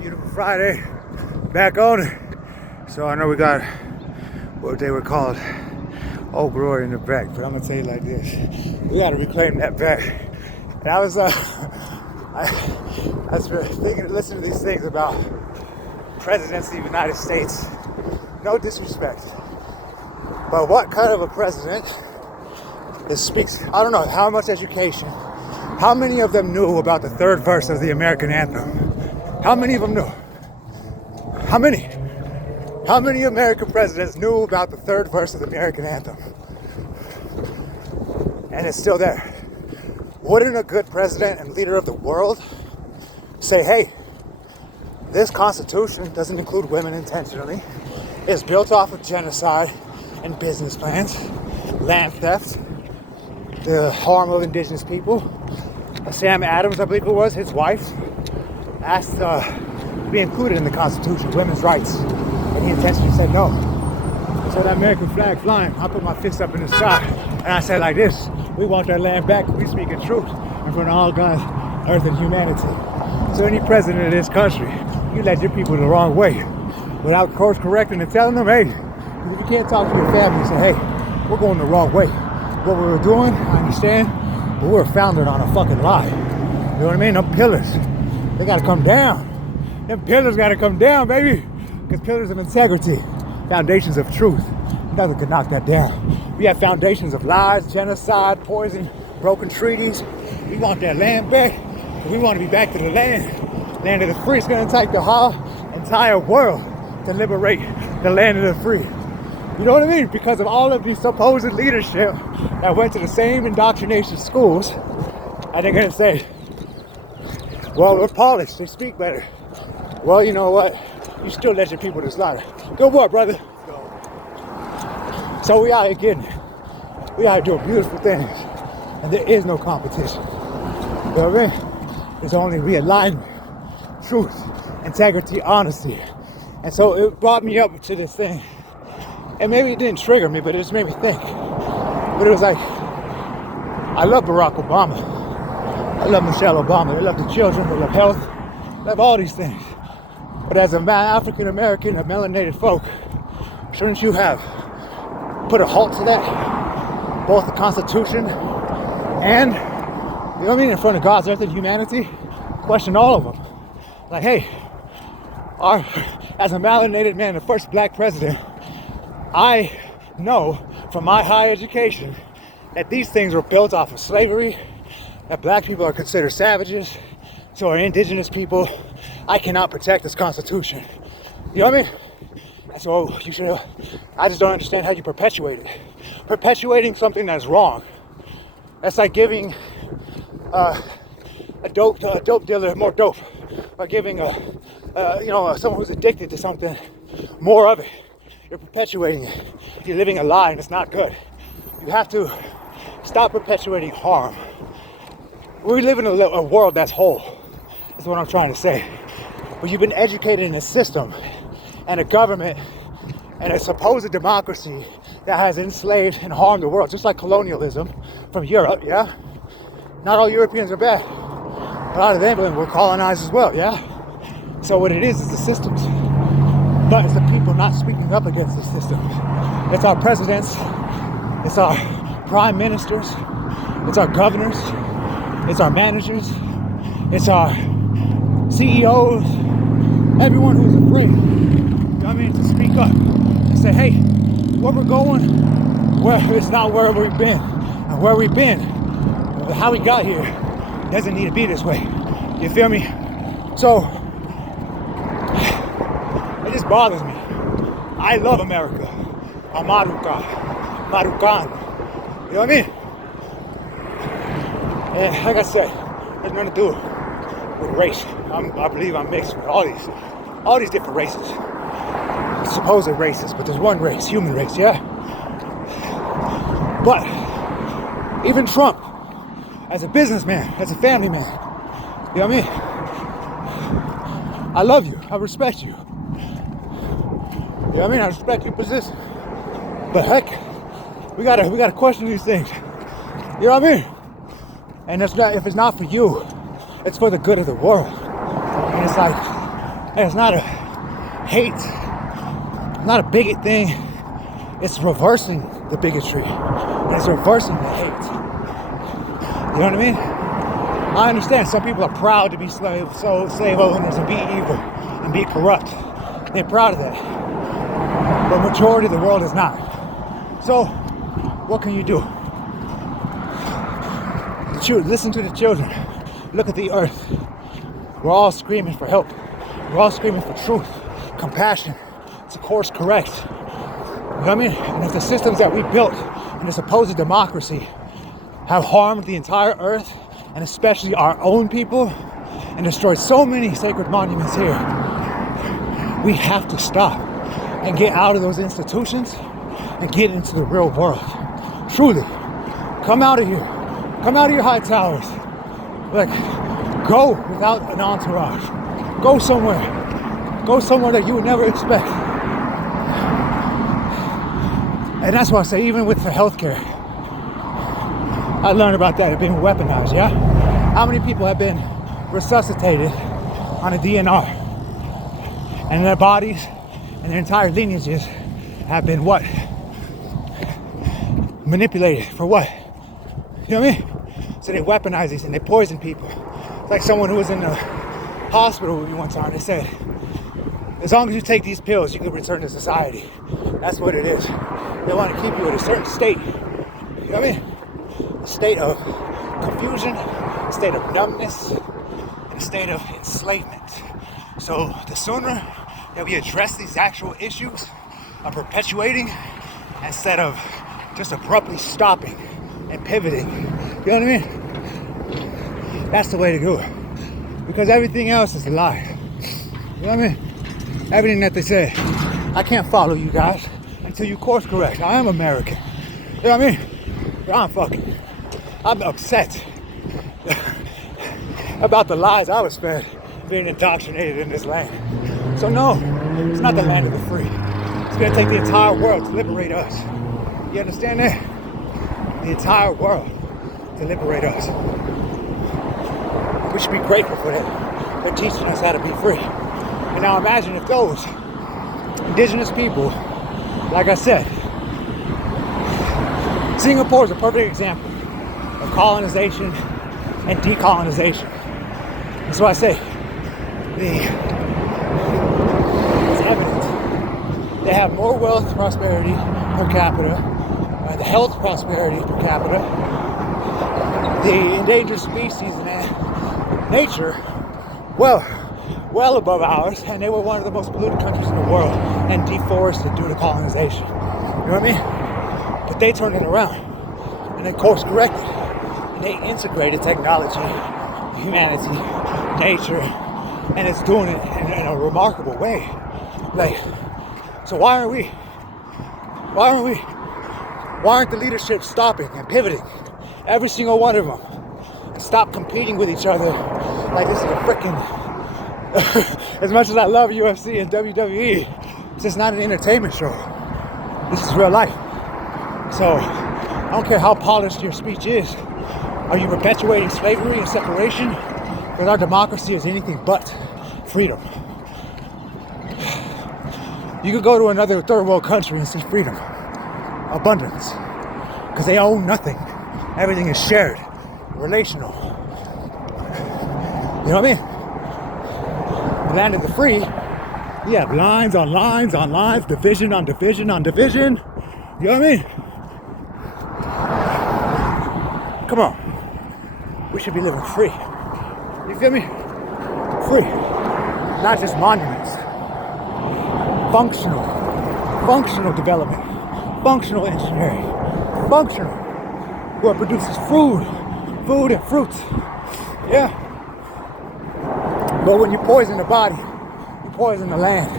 Beautiful Friday, back on it. So I know we got what they were called Old Glory in the back, but I'm gonna tell you like this: we gotta reclaim that back. And I was thinking, listening to these things about presidents of the United States. No disrespect, but what kind of a president speaks? I don't know how much education. How many of them knew about the third verse of the American anthem? How many of them knew? How many? How many American presidents knew about the third verse of the American anthem? And it's still there. Wouldn't a good president and leader of the world say, hey, this Constitution doesn't include women intentionally. It's built off of genocide and business plans, land theft, the harm of indigenous people. Sam Adams, I believe it was, his wife, asked to be included in the Constitution, women's rights, and he intentionally said no. So that American flag flying, I put my fist up in the sky, and I said like this: we want that land back, we speaking truth in front of all God's earth and humanity. So any president of this country, you led your people the wrong way without course correcting and telling them, hey, if you can't talk to your family and say, hey, we're going the wrong way. What we were doing, I understand, but we were founded on a fucking lie. You know what I mean? Them pillars, they gotta come down. Them pillars gotta come down, baby. Because pillars of integrity, foundations of truth, nothing can knock that down. We have foundations of lies, genocide, poison, broken treaties. We want that land back. We want to be back to the land of the free. It's gonna take the whole entire world to liberate the land of the free. You know what I mean? Because of all of these supposed leadership that went to the same indoctrination schools, and they're gonna say, well, we're polished, they speak better. Well, you know what? You still let your people to slaughter. Good work, brother. So we out here getting it. We out here doing beautiful things. And there is no competition. You know what I mean? There's only realignment, truth, integrity, honesty. And so it brought me up to this thing. And maybe it didn't trigger me, but it just made me think. But it was like, I love Barack Obama. I love Michelle Obama. I love the children. I love health. I love all these things. But as a African American, a melanated folk, shouldn't you have put a halt to that? Both the Constitution and, you know what I mean, in front of God's earth and humanity, question all of them. Like, hey, as a melanated man, the first black president, I know from my high education that these things were built off of slavery, that black people are considered savages, so are indigenous people. I cannot protect this Constitution. You know what I mean? And so you should. I just don't understand how you perpetuate it. Perpetuating something that's wrong. That's like giving a dope dealer more dope, or giving someone who's addicted to something more of it. You're perpetuating it. You're living a lie, and it's not good. You have to stop perpetuating harm. We live in a world that's whole. That's what I'm trying to say. But you've been educated in a system and a government and a supposed democracy that has enslaved and harmed the world, just like colonialism from Europe, yeah? Not all Europeans are bad. A lot of them were colonized as well, yeah? So what it is the systems. But it's the people not speaking up against the systems. It's our presidents, it's our prime ministers, it's our governors, it's our managers, it's our CEOs, everyone who's afraid, you know what I mean, to speak up and say, hey, where we're going, where it's not where we've been, and where we've been, how we got here, doesn't need to be this way. You feel me? So, it just bothers me. I love America. I'm Marucan. You know what I mean? And like I said, there's nothing to do with race. I believe I'm mixed with all these different races. Supposed races, but there's one race, human race, yeah? But even Trump, as a businessman, as a family man, you know what I mean? I love you, I respect you. You know what I mean? I respect your position. But heck, we gotta question these things. You know what I mean? And if it's not for you, it's for the good of the world. And it's like, And it's not a hate, not a bigot thing. It's reversing the bigotry. And it's reversing the hate. You know what I mean? I understand some people are proud to be slave owners and be evil and be corrupt. They're proud of that. But majority of the world is not. So, what can you do? Listen to the children. Look at the earth. We're all screaming for help. We're all screaming for truth, compassion, to course correct. You know what I mean? And if the systems that we built in this supposed democracy have harmed the entire earth, and especially our own people, and destroyed so many sacred monuments here, we have to stop and get out of those institutions and get into the real world. Truly, come out of here. Come out of your high towers. Like, go without an entourage. Go somewhere. Go somewhere that you would never expect. And that's why I say, even with the healthcare, I learned about that being weaponized, yeah? How many people have been resuscitated on a DNR? And their bodies and their entire lineages have been what? Manipulated for what? You know what I mean? So they weaponize these and they poison people. It's like someone who was in the hospital with me one time. They said, as long as you take these pills, you can return to society. That's what it is. They want to keep you in a certain state. You know what I mean? A state of confusion, a state of numbness, and a state of enslavement. So the sooner that we address these actual issues of perpetuating instead of just abruptly stopping and pivoting, you know what I mean? That's the way to do it. Because everything else is a lie. You know what I mean? Everything that they say. I can't follow you guys until you course correct. I am American. You know what I mean? I'm upset about the lies I was fed being indoctrinated in this land. So no, it's not the land of the free. It's gonna take the entire world to liberate us. You understand that? The entire world to liberate us. We should be grateful for that. They're teaching us how to be free. And now imagine if those indigenous people, like I said, Singapore is a perfect example of colonization and decolonization. That's why I say it's evident. They have more wealth, prosperity per capita, the health prosperity per capita, the endangered species and nature, well above ours, and they were one of the most polluted countries in the world and deforested due to colonization. You know what I mean? But they turned it around and they course corrected and they integrated technology, humanity, nature, and it's doing it in a remarkable way. Like, so why aren't the leadership stopping and pivoting? Every single one of them. And stop competing with each other like this is a freaking... As much as I love UFC and WWE, it's just not an entertainment show. This is real life. So, I don't care how polished your speech is. Are you perpetuating slavery and separation? Because our democracy is anything but freedom. You could go to another third world country and see freedom, abundance, because they own nothing. Everything is shared, relational. You know what I mean? The land of the free, you have lines on lines on lines, division on division on division. You know what I mean? Come on. We should be living free. You feel me? Free. Not just monuments. Functional development, functional engineering, functional, where it produces food and fruits, yeah. But when you poison the body, you poison the land,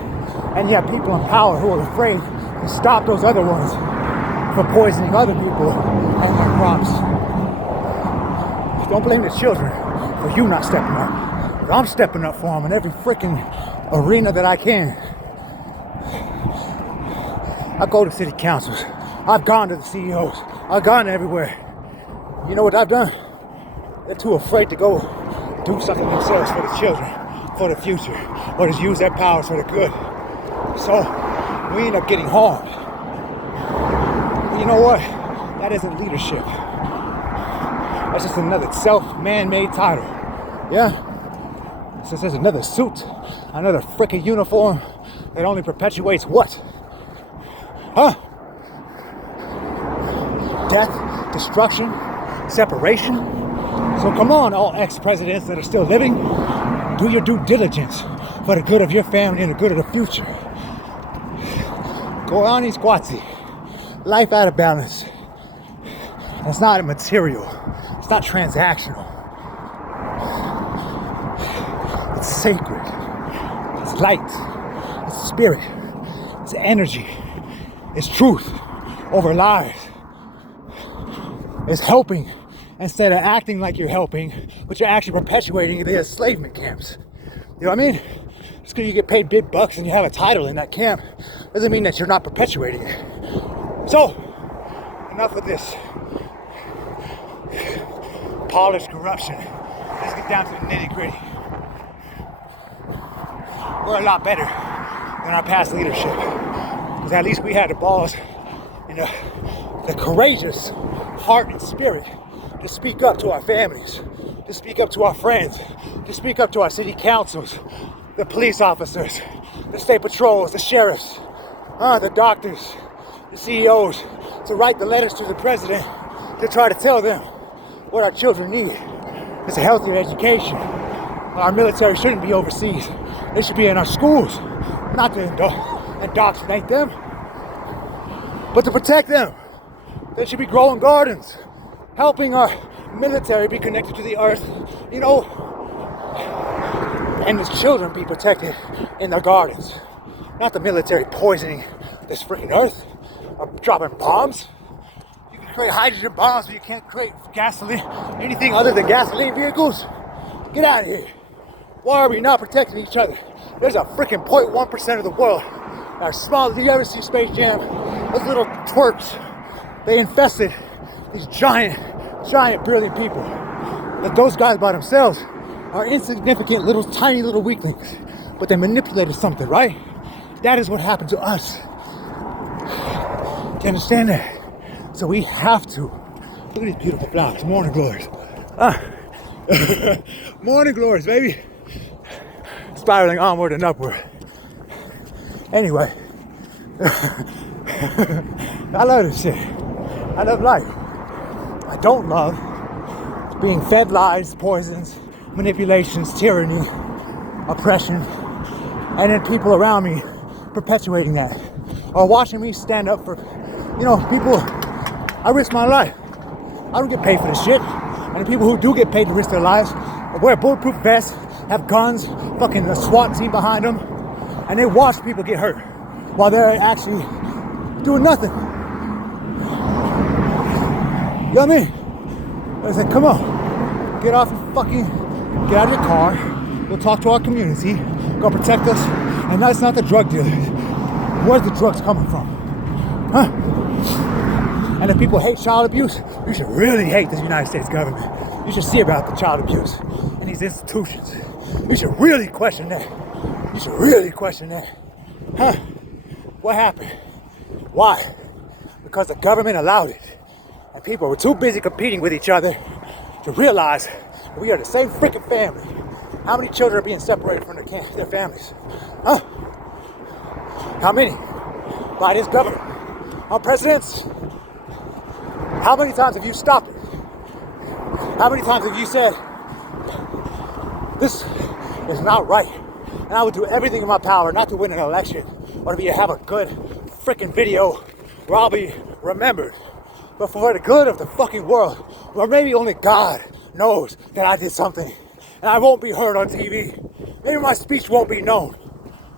and you have people in power who are afraid to stop those other ones from poisoning other people and their crops. Don't blame the children for you not stepping up. I'm stepping up for them in every freaking arena that I can. I go to city councils. I've gone to the CEOs. I've gone everywhere. You know what I've done? They're too afraid to go do something themselves for the children, for the future. or just use their powers for the good. So we end up getting harmed. But you know what? That isn't leadership. That's just another self-man-made title. Yeah? It's just another suit, another freaking uniform that only perpetuates what? Huh? Death, destruction, separation. So come on, all ex-presidents that are still living, do your due diligence for the good of your family and the good of the future. Go on, squatsy. Life out of balance. It's not material. It's not transactional. It's sacred. It's light. It's spirit. It's energy. It's truth over lies. It's helping instead of acting like you're helping, but you're actually perpetuating the enslavement camps. You know what I mean? Just because you get paid big bucks and you have a title in that camp doesn't mean that you're not perpetuating it. So, enough of this polished corruption. Let's get down to the nitty-gritty. We're a lot better than our past leadership, because at least we had the balls and the courageous heart and spirit to speak up to our families, to speak up to our friends, to speak up to our city councils, the police officers, the state patrols, the sheriffs, the doctors, the CEOs, to write the letters to the president to try to tell them what our children need. It's a healthier education. Our military shouldn't be overseas. They should be in our schools, not to indoctrinate them, but to protect them. They should be growing gardens, helping our military be connected to the earth, you know, and the children be protected in their gardens. Not the military poisoning this freaking earth or dropping bombs. You can create hydrogen bombs, but you can't create gasoline, anything other than gasoline vehicles. Get out of here. Why are we not protecting each other? There's a freaking 0.1% of the world that are small. Did you ever see Space Jam? Those little twerps, they infested these giant, brilliant people. But those guys by themselves are insignificant, tiny little weaklings. But they manipulated something, right? That is what happened to us. Do you understand that? So we have to. Look at these beautiful flowers. Morning glories. Morning glories, baby. Spiraling onward and upward. Anyway. I love this shit. I love life. I don't love being fed lies, poisons, manipulations, tyranny, oppression, and then people around me perpetuating that, or watching me stand up for, people. I risk my life. I don't get paid for this shit. And the people who do get paid to risk their lives wear bulletproof vests, have guns, fucking a SWAT team behind them, and they watch people get hurt while they're actually doing nothing. You know what I mean? I said, come on, get out of your car, go talk to our community, go protect us. And that's not the drug dealers. Where's the drugs coming from? Huh? And if people hate child abuse, you should really hate the United States government. You should see about the child abuse in these institutions. You should really question that. Huh? What happened? Why? Because the government allowed it. And people were too busy competing with each other to realize that we are the same freaking family. How many children are being separated from their families? Huh? How many? By this government. Our presidents? How many times have you stopped it? How many times have you said, this is not right, and I would do everything in my power not to win an election or to have a good freaking video where I'll be remembered, but for the good of the fucking world, where maybe only God knows that I did something and I won't be heard on TV. Maybe my speech won't be known.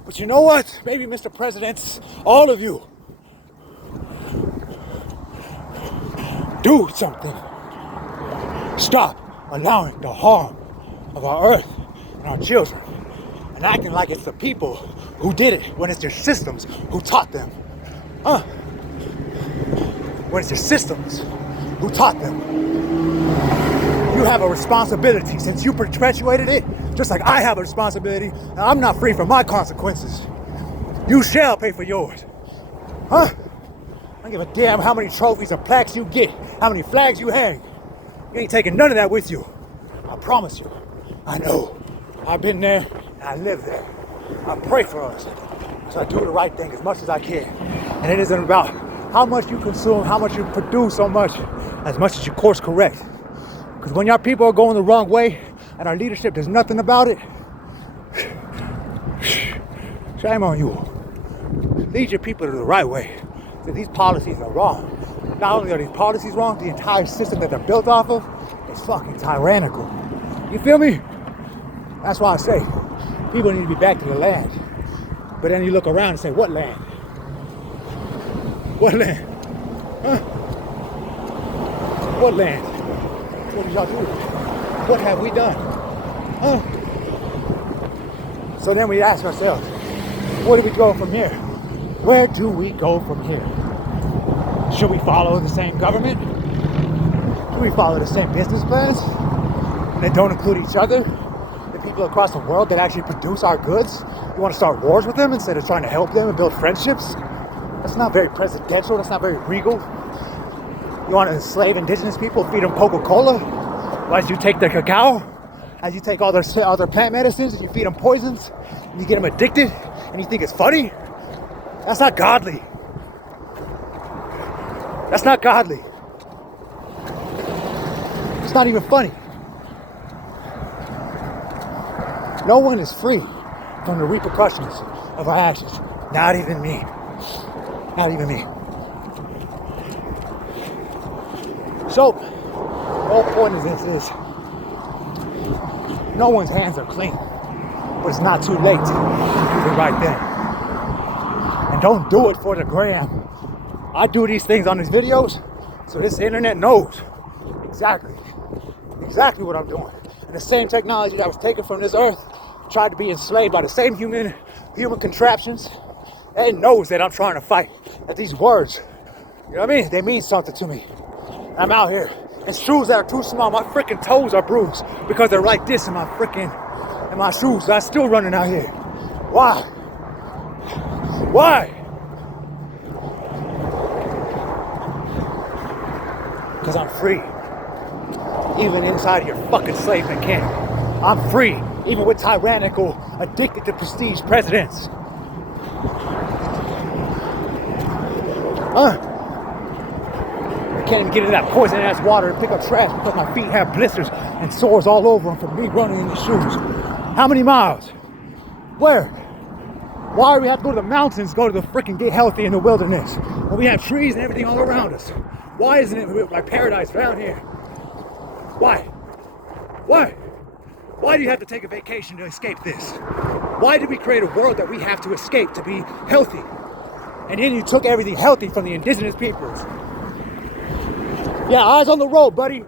But you know what? Maybe Mr. Presidents, all of you, do something. Stop allowing the harm of our earth and our children and acting like it's the people who did it when it's their systems who taught them. Huh? When it's their systems who taught them. You have a responsibility, since you perpetuated it, Just like I have a responsibility, and I'm not free from my consequences. You shall pay for yours. Huh? I don't give a damn how many trophies and plaques you get, how many flags you hang. You ain't taking none of that with you. I promise you. I know. I've been there, and I live there. I pray for us. So I do the right thing as much as I can. And it isn't about how much you consume, how much you produce so much as you course correct. Because when your people are going the wrong way and our leadership does nothing about it, shame on you. Lead your people to the right way. So these policies are wrong. Not only are these policies wrong, the entire system that they're built off of is fucking tyrannical. You feel me? That's why I say people need to be back to the land. But then you look around and say, what land? What land? Huh? What land? What did y'all do? What have we done? Huh? So then we ask ourselves, where do we go from here? Where do we go from here? Should we follow the same government? Do we follow the same business plans that don't include each other? The people across the world that actually produce our goods? You want to start wars with them instead of trying to help them and build friendships? That's not very presidential. That's not very regal. You want to enslave indigenous people, feed them Coca-Cola? As you take their cacao? As you take all their plant medicines and you feed them poisons? And you get them addicted? And you think it's funny? That's not godly. That's not godly. It's not even funny. No one is free from the repercussions of our actions. Not even me. Not even me. So, the whole point of this is no one's hands are clean, but it's not too late to do the right thing. And don't do it for the gram. I do these things on these videos so this internet knows exactly what I'm doing. And the same technology that was taken from this earth tried to be enslaved by the same human contraptions. It knows that I'm trying to fight. That these words, you know what I mean? They mean something to me. I'm out here. And shoes that are too small, my freaking toes are bruised because they're like this in my shoes. I'm still running out here. Why? Why? Because I'm free. Even inside of your fucking slave camp. I'm free. Even with tyrannical, addicted to prestige presidents. I can't even get into that poison ass water and pick up trash because my feet have blisters and sores all over them from me running in these shoes. How many miles? Where? Why do we have to go to the mountains, go to the freaking get healthy in the wilderness when we have trees and everything all around us? Why isn't it like paradise down here? Why? Why? Why do you have to take a vacation to escape this? Why did we create a world that we have to escape to be healthy? And then you took everything healthy from the indigenous peoples. Yeah, eyes on the road, buddy.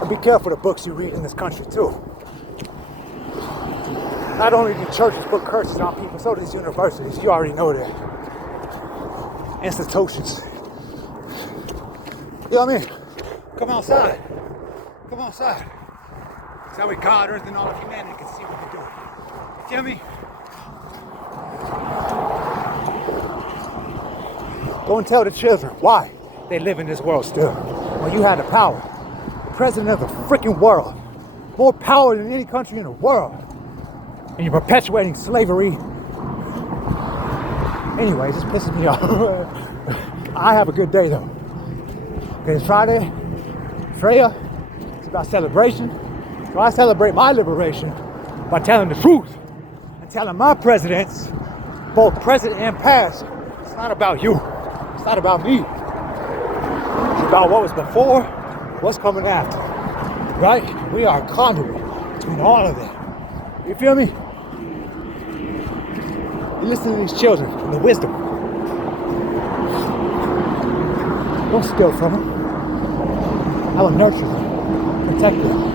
And be careful the books you read in this country too. Not only do churches put curses on people, so do these universities. You already know that. Institutions. You know what I mean? Come outside. Come outside. It's how we God, earth, and all of humanity can see what we're doing. You feel me? Go and tell the children why they live in this world still. When you had the power. The president of the freaking world. More power than any country in the world. And you're perpetuating slavery. Anyway, it just pisses me off. I have a good day though. Okay, it's Friday. Freya. It's about celebration. So I celebrate my liberation by telling the truth and telling my presidents, both present and past, it's not about you. It's not about me. It's about what was before, what's coming after. Right? We are a conduit between all of that. You feel me? You listen to these children, the wisdom. Don't steal from them. I will nurture them, protect them.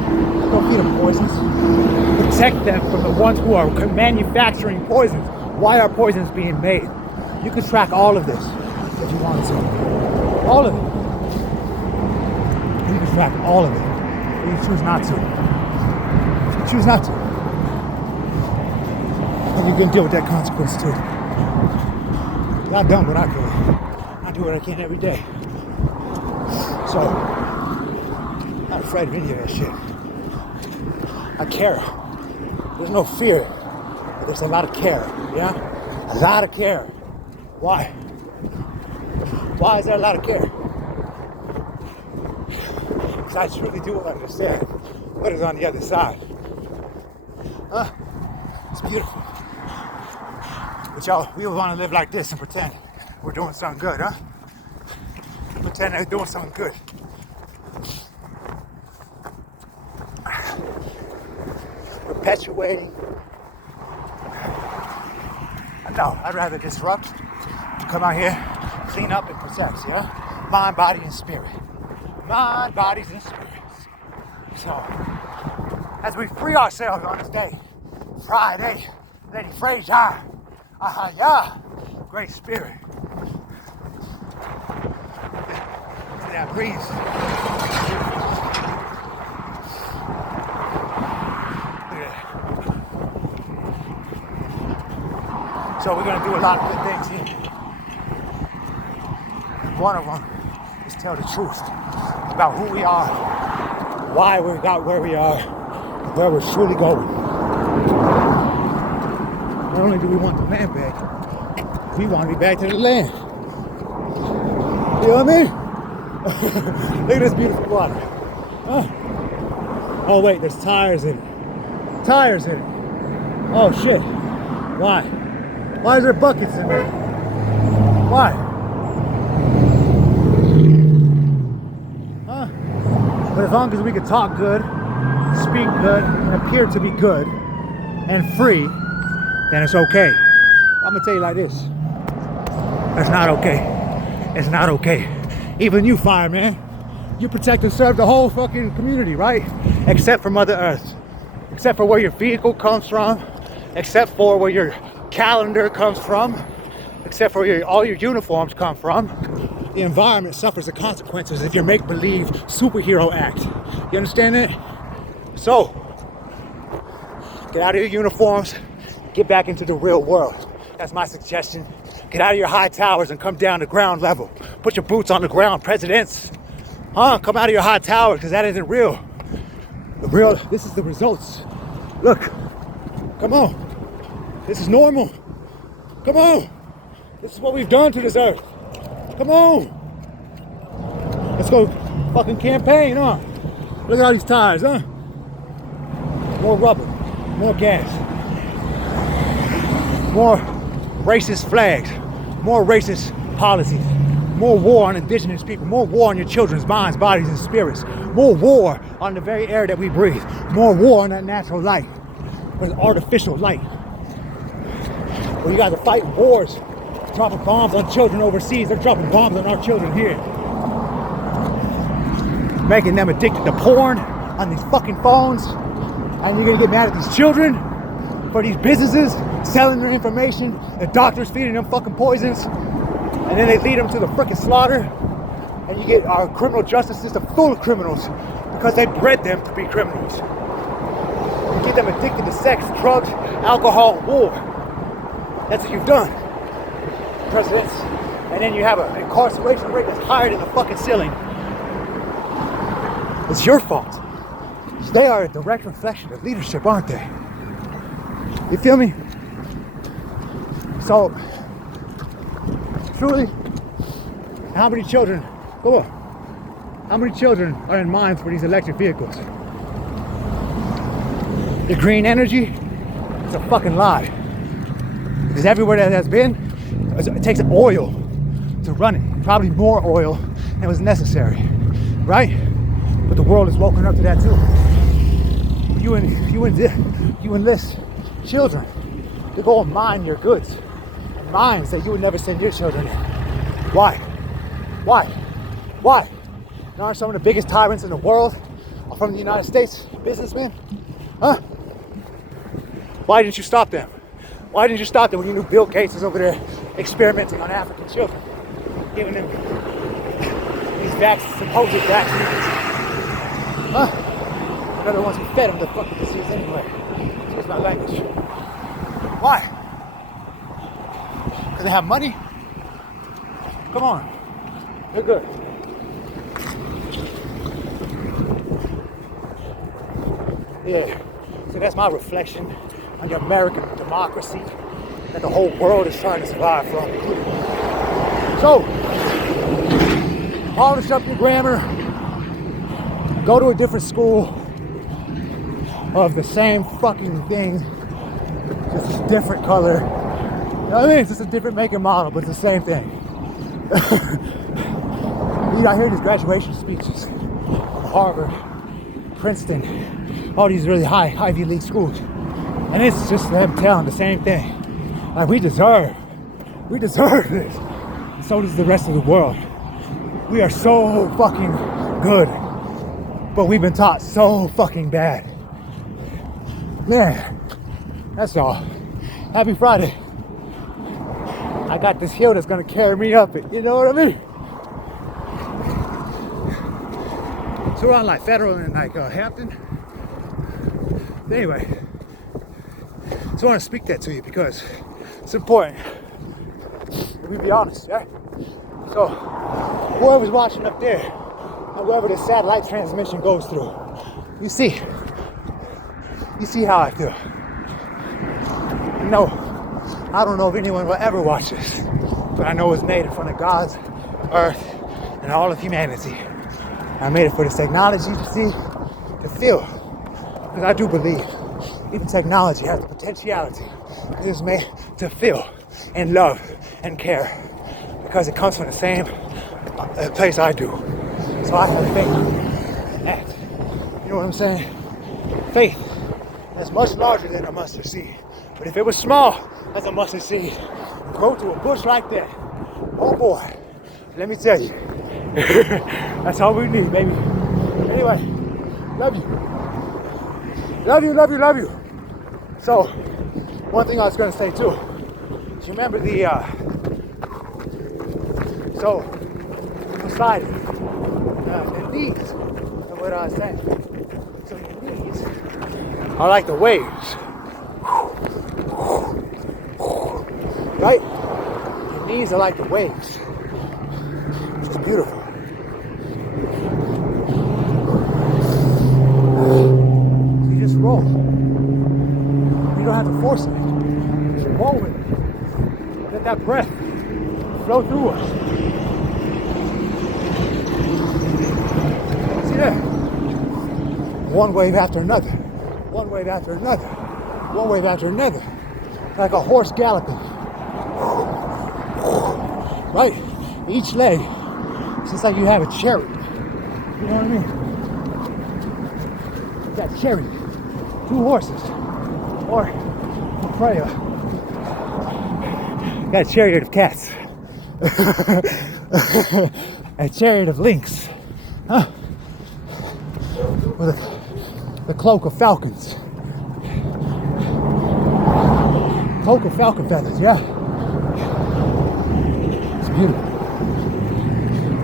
Don't feed them poisons. Protect them from the ones who are manufacturing poisons. Why are poisons being made? You can track all of this. if you want to. All of it. You can track all of it. But you choose not to. You choose not to. And you're gonna deal with that consequence too. I've done what I could. I do what I can every day. So, I'm not afraid of any of that shit. I care. There's no fear. But there's a lot of care. Yeah? A lot of care. Why? Why is there a lot of care? Because I truly do understand what is on the other side. It's beautiful. But y'all, we want to live like this and pretend we're doing something good, huh? Pretend they're doing something good. Perpetuating. No, I'd rather disrupt, come out here, clean up and protect, yeah? Mind, body, and spirit. Mind, bodies, and spirits. So, as we free ourselves on this day, Friday, Lady Frazier, yeah, great spirit. See that breeze. Look at that. So we're gonna do a lot of good things here. One of them is tell the truth about who we are, why we got where we are, and where we're truly going. Not only do we want the land back, we want to be back to the land. You know what I mean? Look at this beautiful water. Oh wait, there's tires in it. Tires in it. Oh shit. Why? Why is there buckets in there? Why? But as long as we can talk good, speak good, and appear to be good and free, then it's okay. I'm gonna tell you like this. That's not okay. It's not okay. Even you, fireman, you protect and serve the whole fucking community, right? Except for Mother Earth. Except for where your vehicle comes from. Except for where your calendar comes from. Except for where all your uniforms come from. The environment suffers the consequences if your make-believe superhero act. You understand that? So, get out of your uniforms. Get back into the real world. That's my suggestion. Get out of your high towers and come down to ground level. Put your boots on the ground, presidents. Come out of your high tower, because that isn't real. This is the results. Look, come on. This is normal. Come on. This is what we've done to this earth. Come on. Let's go fucking campaign, huh? Look at all these tires, huh? More rubber, more gas. More racist flags, more racist policies, more war on indigenous people, more war on your children's minds, bodies, and spirits, more war on the very air that we breathe, more war on that natural light, or artificial light. Well, you guys are fighting wars, dropping bombs on children overseas. They're dropping bombs on our children here, making them addicted to porn on these fucking phones, and you're gonna get mad at these children for these businesses selling their information, the doctors feeding them fucking poisons, and then they lead them to the frickin' slaughter, and you get our criminal justice system full of criminals because they bred them to be criminals. You get them addicted to sex, drugs, alcohol, and war. That's what you've done, presidents. And then you have an incarceration rate that's higher than the fucking ceiling. It's your fault. They are a direct reflection of leadership, aren't they? You feel me? So, truly, how many children, how many children are in mines for these electric vehicles? The green energy, it's a fucking lie. Because everywhere that has been, it takes oil to run it. Probably more oil than was necessary, right? But the world is woken up to that too. You enlist children to go and mine your goods, and mines that you would never send your children in. Why? Why? Why? Now, aren't some of the biggest tyrants in the world are from the United States businessmen? Huh? Why didn't you stop them? Why didn't you stop them when you knew Bill Gates was over there experimenting on African children? giving them these supposed vaccines. Huh? They're the ones who fed them the fucking disease anyway. Excuse my language. Why? Because they have money? Come on. They're good. Yeah. So that's my reflection on the American democracy that the whole world is trying to survive from. So, polish up your grammar, go to a different school of the same fucking thing, just a different color. You know what I mean? It's just a different make and model, but it's the same thing. I hear these graduation speeches, Harvard, Princeton, all these really high Ivy League schools, and it's just them telling the same thing. Like, we deserve this, and so does the rest of the world. We are so fucking good, but we've been taught so fucking bad. Man, that's all. Happy Friday. I got this hill that's gonna carry me up it, you know what I mean? So we're on like Federal and like Hampton. Anyway, so I want to speak that to you because it's important. We be honest, yeah? So, whoever's watching up there, or wherever the satellite transmission goes through, you see how I feel. No, I don't know if anyone will ever watch this, but I know it's made in front of God's earth and all of humanity. I made it for this technology to see, to feel, because I do believe even technology has the potentiality. It's made to feel and love and care because it comes from the same place I do. So I have faith. And, you know what I'm saying? Faith that's much larger than a mustard seed. But if it was small as a mustard seed, grow to a bush like that, oh boy, let me tell you, that's all we need, baby. Anyway, love you. Love you, love you, love you. So, one thing I was going to say too, do you remember the, Poseidon, the knees, is what I was saying. So your knees are like the waves, right? Your knees are like the waves, which is beautiful. So you just roll. You don't have to force it. Just roll with it. Let that breath flow through us. See that? One wave after another. One wave after another. One wave after another. Like a horse galloping. Right? Each leg. It's just like you have a chariot. You know what I mean? That chariot. 2 horses. Or a prayer. Got a chariot of cats. A chariot of lynx. Huh? With the cloak of falcons. Cloak of falcon feathers, yeah. It's beautiful.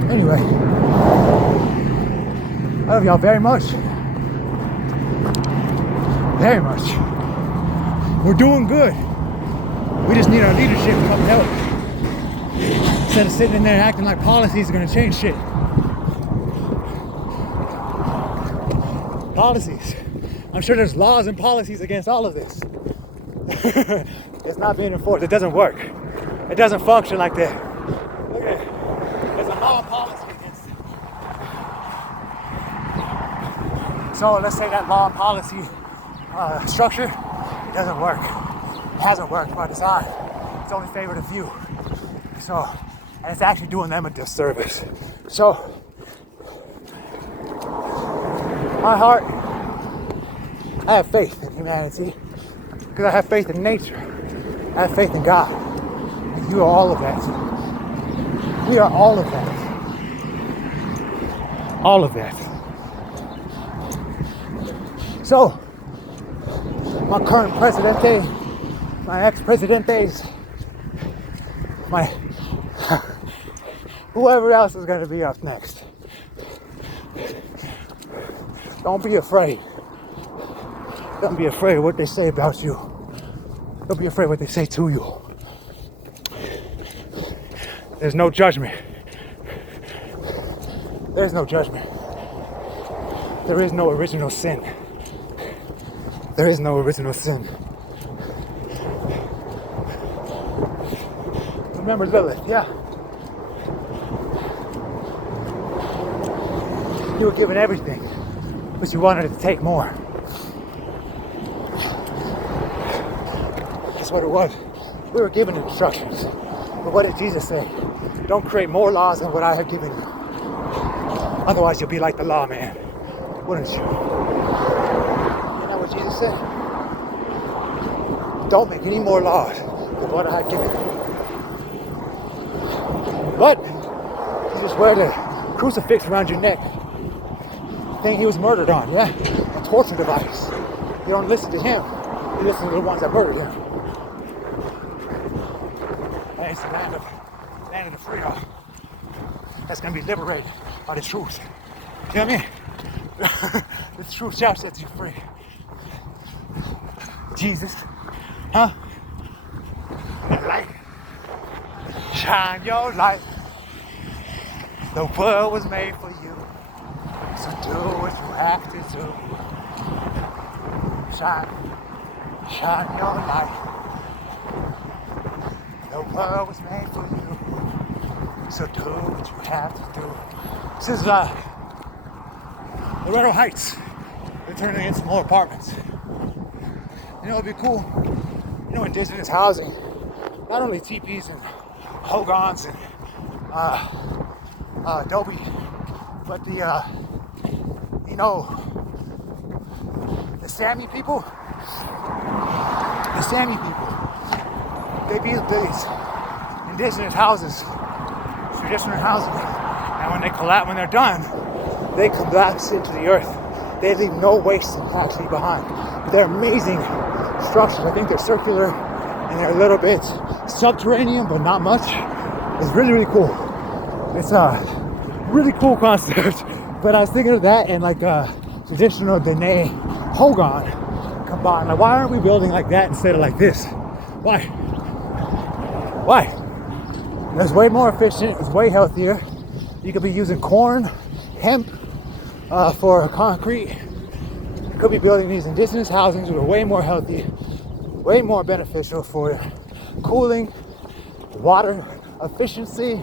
Anyway, I love y'all very much. Very much. We're doing good. We just need our leadership to come help. Instead of sitting in there acting like policies are going to change shit. Policies. I'm sure there's laws and policies against all of this. It's not being enforced. It doesn't work. It doesn't function like that. Look at it. There's a law and policy against it. So let's say that law and policy structure, it doesn't work. It hasn't worked by design. It's only favored a few. So, and it's actually doing them a disservice. So, my heart, I have faith in humanity because I have faith in nature. I have faith in God. And you are all of that. We are all of that. All of that. So, my current presidente, my ex-presidentes, my whoever else is going to be up next. Don't be afraid. Don't be afraid of what they say about you. Don't be afraid of what they say to you. There's no judgment. There's no judgment. There is no original sin. There is no original sin. Remember Lilith, yeah? You were given everything, but you wanted to take more. That's what it was. We were given instructions. But what did Jesus say? Don't create more laws than what I have given you. Otherwise you'll be like the lawman, wouldn't you? Isn't that what Jesus said? Don't make any more laws than what I have given you. But you just wear the crucifix around your neck. The thing he was murdered on, yeah? A torture device. You don't listen to him. You listen to the ones that murdered him. And it's the land of the free that's going to be liberated by the truth. You know what I mean? The truth shall set you free. Jesus, huh? That light. Shine your light. The world was made for you. So do what you have to do. Shine your light. The world was made for you. So do what you have to do. This is Loretto Heights. They're turning into more apartments. You know, it'd be cool. You know, indigenous housing. Not only teepees and hogans and adobe, but the the Sami people. The Sami people. They build these indigenous houses, traditional housing, and when they're done, they collapse into the earth. They leave no waste actually behind. They're amazing structures. I think they're circular and they're a little bit subterranean, but not much. It's really, really cool. It's a really cool concept. But I was thinking of that and like traditional Dene Hogan combined. Like, why aren't we building like that instead of like this? Why? It's way more efficient. It's way healthier. You could be using corn, hemp for concrete. You could be building these indigenous housings that are way more healthy, way more beneficial for cooling, water efficiency,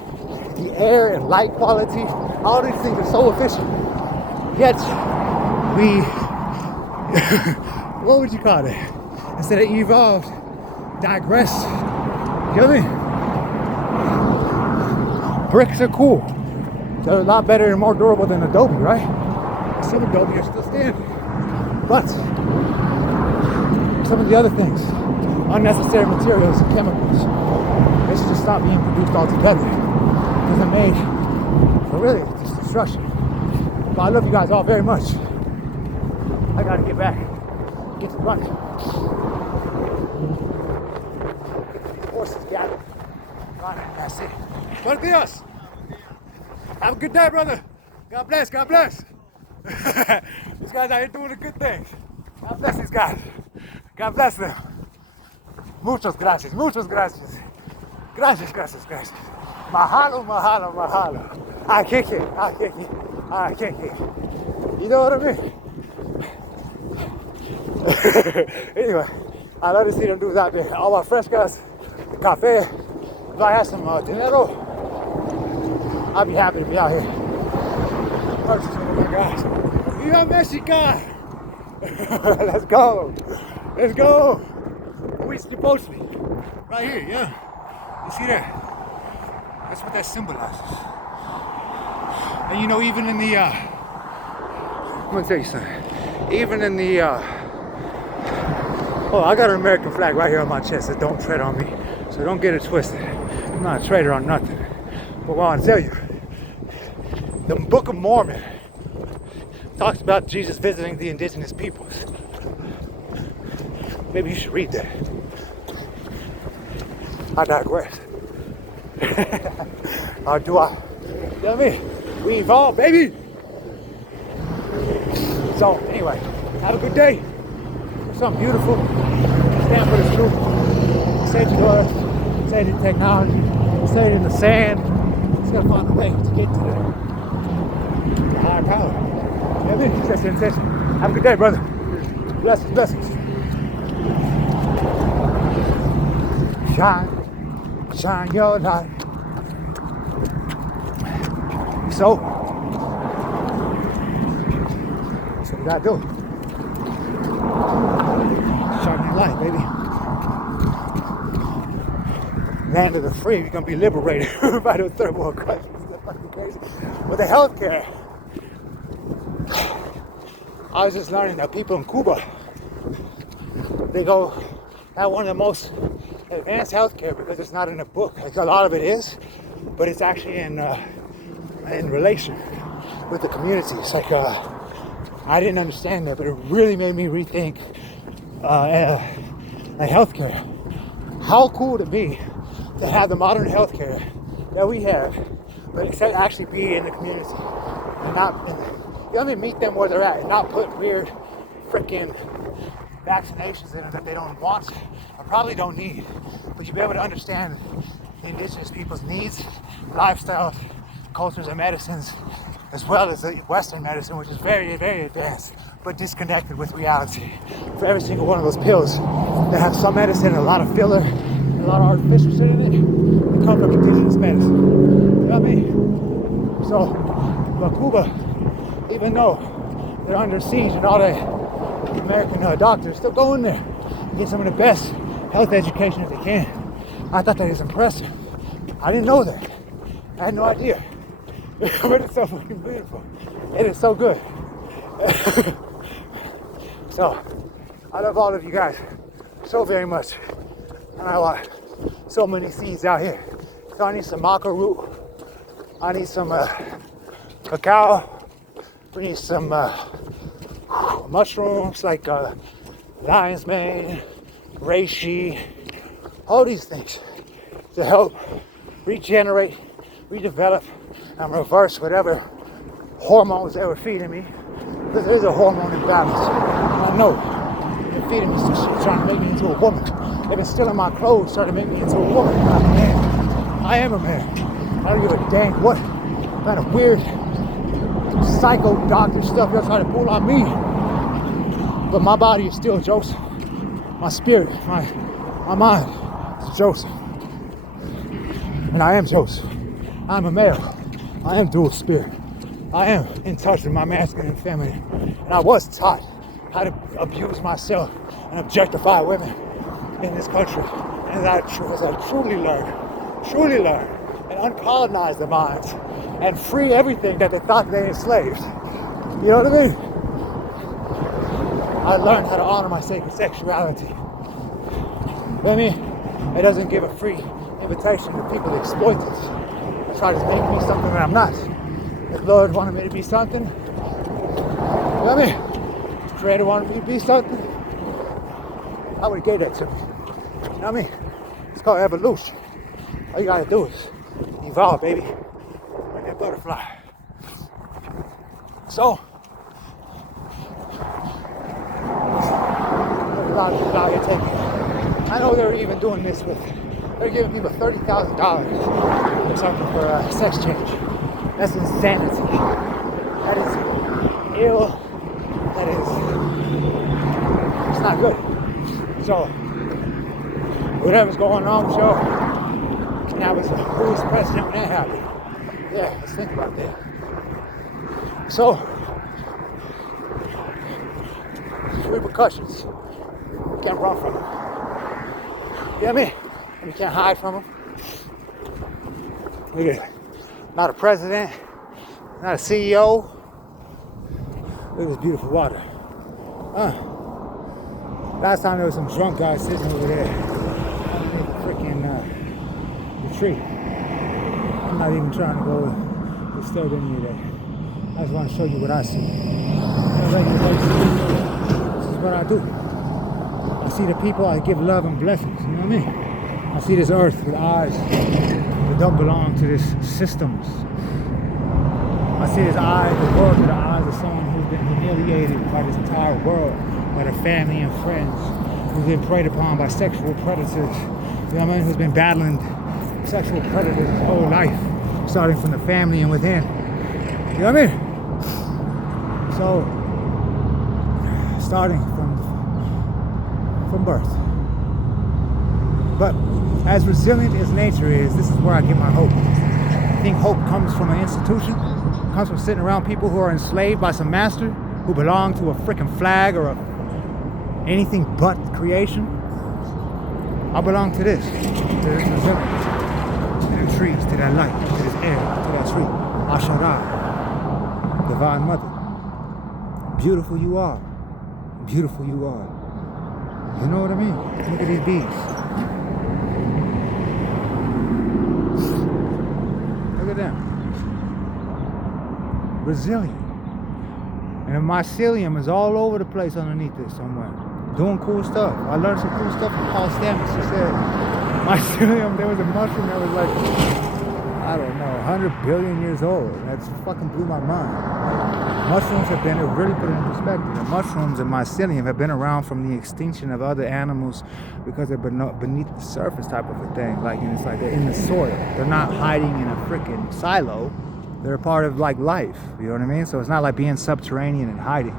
the air and light quality. All these things are so efficient. Yet we, what would you call it? Instead of evolved, digress. You know what I mean? Bricks are cool. They're a lot better and more durable than adobe, right? Some adobe are still standing. But some of the other things, unnecessary materials and chemicals, they should just stop being produced altogether. Because they're made for really just destruction. But I love you guys all very much. I gotta get back, get to running. Get the horses gathered. That's it. Buenos dias. Have a good day, brother. God bless, God bless. These guys out here doing a good thing. God bless these guys. God bless them. Muchas gracias, muchas gracias. Gracias, gracias, gracias. Mahalo, mahalo, mahalo. I kick it, I kick it, I kick it. You know what I mean? Anyway, I love to see them dudes out there. All my fresh guys, cafe. If I had some dinero, I'd be happy to be out here. Oh my gosh. Viva Mexico! Let's go. Let's go. Where's the postman? Right here, yeah. You see that? That's what that symbolizes. And you know, even in the, I'm gonna tell you something. Even in the, oh, I got an American flag right here on my chest, so don't tread on me. So don't get it twisted. I'm not a traitor on nothing. But what I want to tell you, the Book of Mormon talks about Jesus visiting the indigenous peoples. Maybe you should read that. I digress. Or do I? You know what I mean? We evolve, baby. So anyway, have a good day. Do something beautiful. Stand for the truth. Save the earth. Save the technology. Save it in the sand. Just gotta find a way to get to the higher power. You know what I mean? That's the intention. Have a good day, brother. Blessings, blessings. Shine your light. So, that's what we gotta do. Shine your light, baby. Land of the free, we're gonna be liberated by the third world crisis. That's fucking crazy. With the healthcare, I was just learning that people in Cuba, they go have one of the most advanced healthcare because it's not in a book. Like a lot of it is, but it's actually in relation with the community. It's like I didn't understand that, but it really made me rethink like healthcare. How cool to be to have the modern healthcare that we have, but except actually be in the community and not in the, you know what I mean, meet them where they're at and not put weird freaking vaccinations in it that they don't want or probably don't need. But you'll be able to understand the indigenous people's needs, lifestyles, cultures, and medicines, as well as the Western medicine, which is very, very advanced, but disconnected with reality. For every single one of those pills that have some medicine and a lot of filler and a lot of artificial shit in it, they come from indigenous medicine. You know what I mean? So, but Cuba, even though they're under siege and all that, American doctors still go in there and get some of the best health education that they can. I thought that was impressive. I didn't know that. I had no idea. But it's so fucking beautiful. It is so good. So, I love all of you guys so very much. And I want so many seeds out here. So I need some maca root. I need some cacao. We need some mushrooms like lion's mane, reishi, all these things to help regenerate, redevelop, and reverse whatever hormones they were feeding me. Because there's a hormone imbalance. I know they're feeding me some shit, trying to make me into a woman. They've been stealing my clothes, trying to make me into a woman. I'm a man. I am a man. I don't give a dang what kind of weird psycho doctor stuff you're trying to pull on me. But my body is still Joseph. My spirit, my mind is Joseph. And I am Joseph. I'm a male. I am dual spirit. I am in touch with my masculine and feminine. And I was taught how to abuse myself and objectify women in this country. And as I truly learn, and uncolonize the minds and free everything that they thought they enslaved. You know what I mean? I learned how to honor my sacred sexuality. You know what I mean? It doesn't give a free invitation to people to exploit it. They try to make me something that I'm not. If the Lord wanted me to be something, you know what I mean? If the Creator wanted me to be something, I would have gave that to me. You know what I mean? It's called evolution. All you gotta do is evolve, baby. Like that butterfly. So, there's a lot of people out here taking. I know they're even doing this with. They're giving people $30,000 or something for sex change. That's insanity. That is ill. That is. It's not good. So, whatever's going on with y'all, that was who was president when that happened. Yeah, let's think about that. So, repercussions. You can't run from them. You know what I mean? And you can't hide from them. Look at it. Not a president, not a CEO. Look at this beautiful water. Last time there was some drunk guy sitting over there underneath the freaking the tree. I'm not even trying to go disturb any of that. I just want to show you what I see. On a regular basis, this is what I do. I see the people, I give love and blessings, you know what I mean? I see this earth with eyes that don't belong to this systems I see his eyes, the world through the eyes of someone who's been humiliated by this entire world, by their family and friends, who's been preyed upon by sexual predators, you know what I mean, who's been battling sexual predators his whole life, starting from the family and within. You know what I mean? So, starting from birth. But as resilient as nature is, this is where I get my hope. I think hope comes from an institution, comes from sitting around people who are enslaved by some master, who belong to a freaking flag or anything but creation. I belong to this resilience, to the trees, to that light, to this air, to that tree. Ashara, Divine Mother. Beautiful you are. Beautiful you are. You know what I mean? Look at these bees. Look at them. Resilient. And the mycelium is all over the place underneath this somewhere. Doing cool stuff. I learned some cool stuff from Paul Stamets. He said, mycelium, there was a mushroom that was like, I don't know, 100 billion years old. That's fucking blew my mind. Mushrooms have been, it really put it in perspective. The mushrooms and mycelium have been around from the extinction of other animals because they're beneath the surface type of a thing. Like, and it's like they're in the soil. They're not hiding in a freaking silo. They're a part of like life. You know what I mean? So it's not like being subterranean and hiding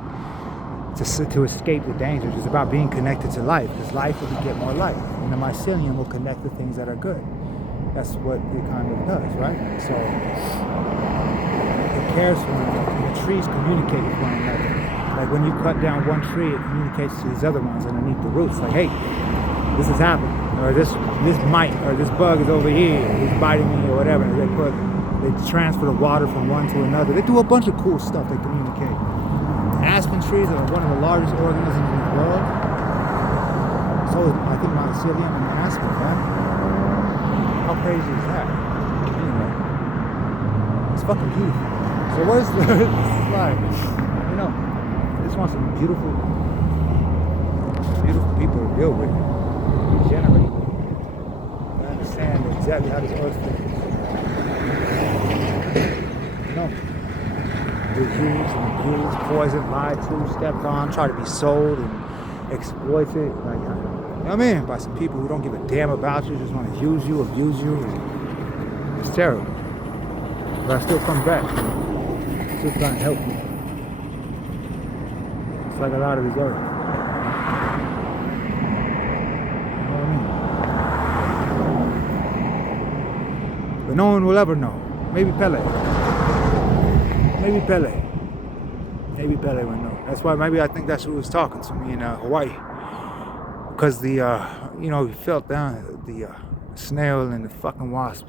to escape the dangers. It's about being connected to life, because life will get more life. And the mycelium will connect the things that are good. That's what it kind of does, right? So it cares for one another. The trees communicate with one another. Like when you cut down one tree, it communicates to these other ones underneath the roots. Like, hey, this is happening, or this mite, or this bug is over here, he's biting me, or whatever. They transfer the water from one to another. They do a bunch of cool stuff. They communicate. Aspen trees are one of the largest organisms in the world. So I think mycelium and aspen, right? How crazy is that? Anyway, it's fucking beautiful. So what is this like? You know, I just want some beautiful people to deal with, regenerate with. I understand exactly how this earth works. You know, disease and abused, poisoned, lied to, stepped on, try to be sold and exploited. Like, you know what I mean? By some people who don't give a damn about you, just want to use you, abuse you. It's terrible. But I still come back. Still trying to help you. It's like a lot of this earth. You know what I mean? But no one will ever know. Maybe Pele. Maybe Pele would know. That's why maybe I think that's who was talking to me in Hawaii. Because the, we felt down the snail and the fucking wasp.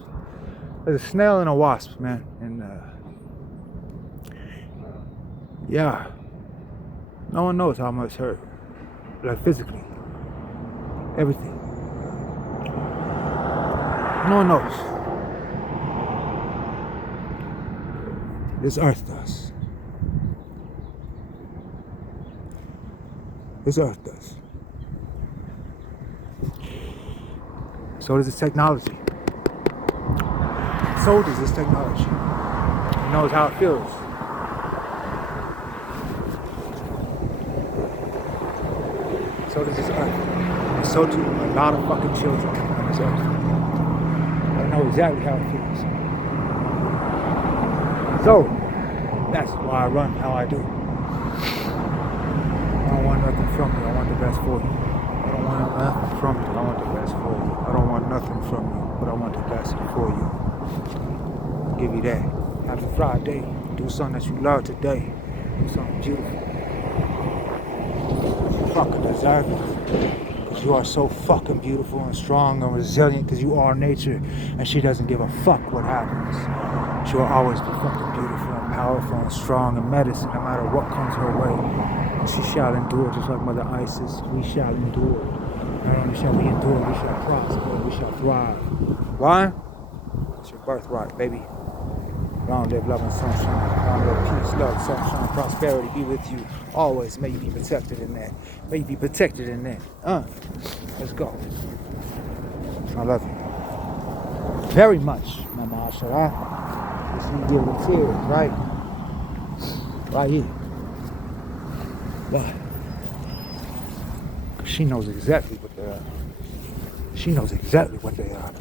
There's a snail and a wasp, man. And, yeah. No one knows how much hurt. Like physically. Everything. No one knows. This earth does. This earth does. So does this technology. So does this technology. It knows how it feels. So does this earth. And so do a lot of fucking children on this earth. I know exactly how it feels. So, that's why I run how I do. I don't want nothing from you. I want the best for you. I don't want nothing from you. I want the best for you. I don't want nothing from you, but I want the best for you. I'll give you that. Happy Friday. Do something that you love today. Do something beautiful. You fucking deserve it. Because you are so fucking beautiful and strong and resilient, because you are nature, and she doesn't give a fuck what happens. She will always be fucking beautiful and powerful and strong and medicine no matter what comes her way. And she shall endure, just like Mother Isis. We shall endure. Not only shall we endure, we shall prosper, we shall thrive. Why? It's your birthright, baby. Long live love and sunshine. Long live peace, love, sunshine, prosperity be with you always. May you be protected in that. May you be protected in that. Let's go. I love you very much, Mama Ashara. You deal with tears, right? right here. But she knows exactly what they are. She knows exactly what they are.